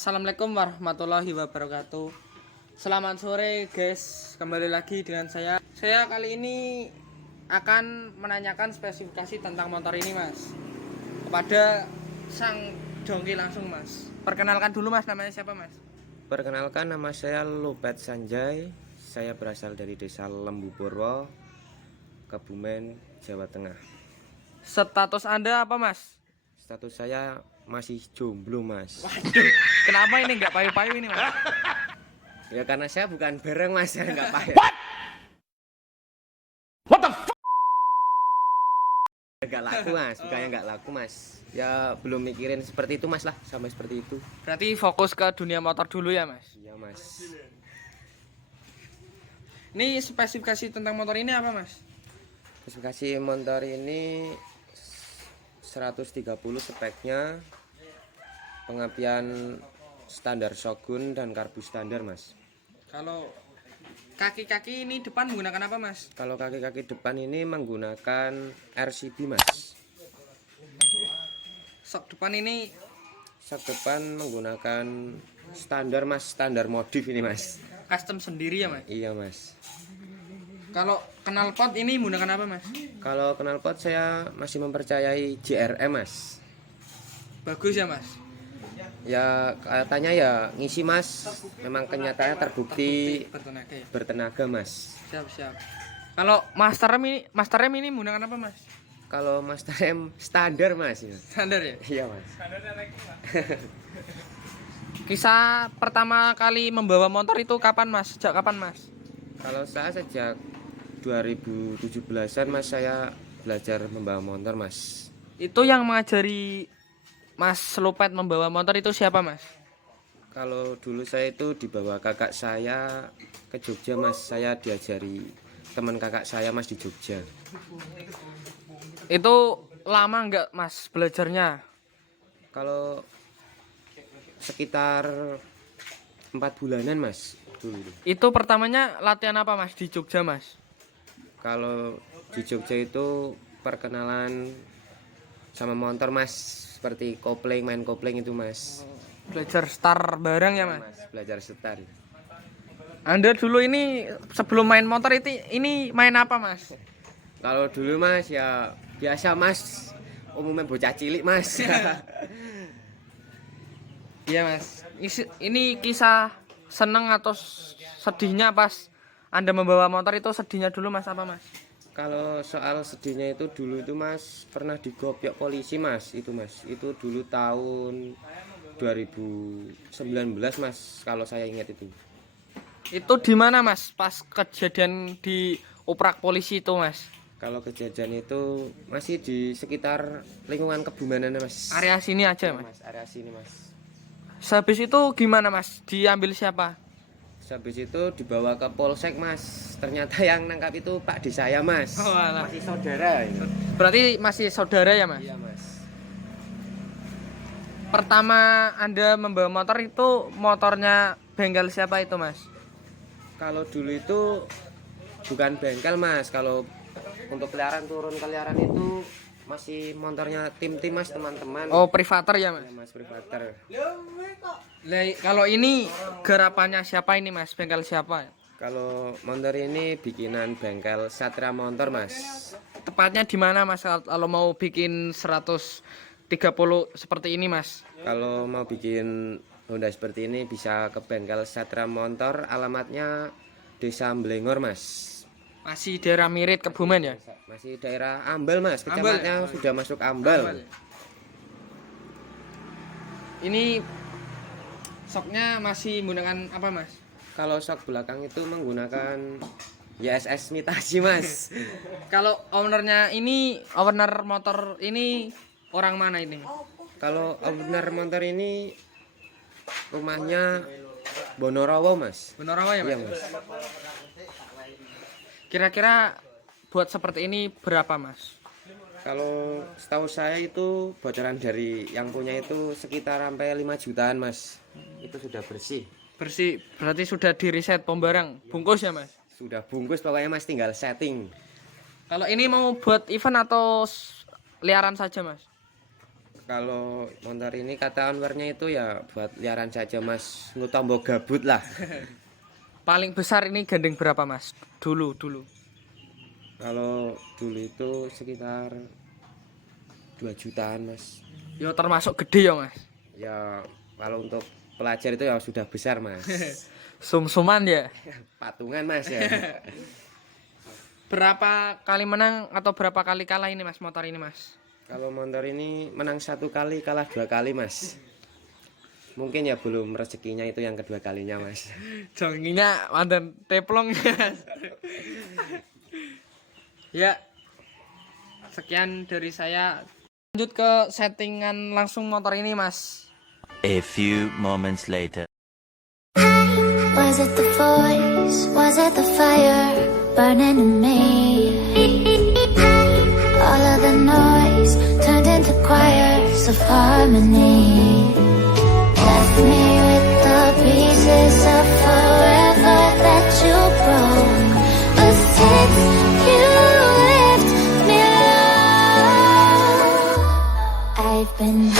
Assalamualaikum warahmatullahi wabarakatuh. Selamat sore guys, kembali lagi dengan saya. Saya kali ini akan menanyakan spesifikasi tentang motor ini mas, kepada sang jongki langsung mas. Perkenalkan dulu mas, namanya siapa mas? Perkenalkan, nama saya Lupet Sanjay. Saya berasal dari Desa Lembu Purwo, Kebumen, Jawa Tengah. Status anda apa mas? Status saya masih jomblo mas. Waduh, kenapa ini nggak payu-payu ini mas? Ya karena saya bukan bareng mas, saya nggak payah. What the f***? Nggak laku mas, bukannya nggak laku mas. Ya belum mikirin seperti itu mas lah, sampai seperti itu. Berarti fokus ke dunia motor dulu ya mas? Iya mas. Ini spesifikasi tentang motor ini apa mas? Spesifikasi motor ini 130 speknya, pengapian standar Shogun dan karbu standar mas. Kalau kaki-kaki ini depan menggunakan apa mas? Kalau kaki-kaki depan ini menggunakan RCB mas. Sok depan ini Sak depan menggunakan standar mas, standar modif ini mas. custom sendiri ya mas? Iya mas. Kalau knalpot ini menggunakan apa mas? Kalau knalpot saya masih mempercayai JRM mas. Bagus ya mas? Ya katanya ya ngisi mas. Memang kenyataannya terbukti Bertenaga ya? bertenaga mas. Siap. Kalau master rem ini menggunakan apa mas? Kalau Master M standar mas ya. Standar ya? Iya mas. Kisah pertama kali membawa motor itu kapan mas? Sejak kapan mas? Kalau saya sejak 2017an mas, saya belajar membawa motor mas. Itu yang mengajari mas Lupet membawa motor itu siapa mas? Kalau dulu saya itu dibawa kakak saya ke Jogja mas, saya diajari teman kakak saya mas di Jogja. Itu lama nggak mas belajarnya? Kalau sekitar 4 bulanan mas dulu. Itu pertamanya latihan apa mas di Jogja mas? Kalau di Jogja itu perkenalan sama motor mas, seperti kopling, main kopling itu mas. Belajar star bareng ya mas? Mas belajar setar. Anda dulu ini sebelum main motor ini main apa mas? Kalau dulu mas ya biasa mas, umumnya bocah cilik mas. Iya mas. Ini kisah seneng atau sedihnya pas Anda membawa motor itu, sedihnya dulu mas apa mas? Kalau soal sedihnya itu dulu itu mas pernah digopiok polisi mas, itu mas. Itu dulu tahun 2019 mas, kalau saya ingat itu. Itu di mana mas? Pas kejadian di oprak polisi itu mas? Kalau kejadian itu masih di sekitar lingkungan Kebumenan mas. Area sini aja mas. Mas, area sini mas. Habis itu gimana mas? Diambil siapa? Habis itu dibawa ke polsek mas. Ternyata yang nangkap itu Pak di saya mas. Oh, alah. Masih saudara ini. Berarti masih saudara ya mas? Iya mas. Pertama Anda membawa motor itu motornya bengkel siapa itu mas? Kalau dulu itu bukan bengkel mas. Kalau untuk turun keliaran itu masih motornya tim-tim mas, teman-teman. Oh privater ya mas? Ya, mas privater. Kalau ini garapannya siapa ini mas? Bengkel siapa? Kalau motor ini bikinan bengkel Satria Motor mas. Tepatnya di mana mas kalau mau bikin 130 seperti ini mas? Kalau mau bikin Honda seperti ini bisa ke bengkel Satria Motor, alamatnya Desa Blengor mas. Masih daerah Mirit Kebumen ya? Masih daerah Ambal mas, Ambal, kecamatan ya? sudah masuk Ambal. Ini soknya masih menggunakan apa mas? Kalau sok belakang itu menggunakan YSS Mitashi mas. Kalau owner motor ini orang mana ini? Kalau owner motor ini rumahnya Bonorowo mas. Benorawa ya mas? Iya mas. Kira-kira buat seperti ini berapa mas? Kalau setahu saya itu bocoran dari yang punya itu sekitar sampai 5 jutaan mas. Itu sudah bersih. Bersih, berarti sudah di reset pembarang, bungkus ya mas? Sudah bungkus pokoknya mas, tinggal setting. Kalau ini mau buat event atau liaran saja mas? Kalau motor ini kata ownernya itu ya buat liaran saja mas, ngutombo gabut lah. Paling besar ini gandeng berapa mas? Dulu. Kalau dulu itu sekitar 2 jutaan mas. Ya termasuk gede ya mas. Ya kalau untuk pelajar itu ya sudah besar mas. Sum-suman ya. Patungan mas ya. Berapa kali menang atau berapa kali kalah ini mas motor ini mas? Kalau motor ini menang 1 kali, kalah 2 kali mas. Mungkin ya belum rezekinya itu yang kedua kalinya mas. Janginya mantan teplong ya. Ya, sekian dari saya. Lanjut ke settingan langsung motor ini mas. A few moments later. Was it the voice? Was it the fire burning in me? All of the noise turned into choirs of harmony. Left me with the pieces of forever that you broke. But since you left me alone, I've been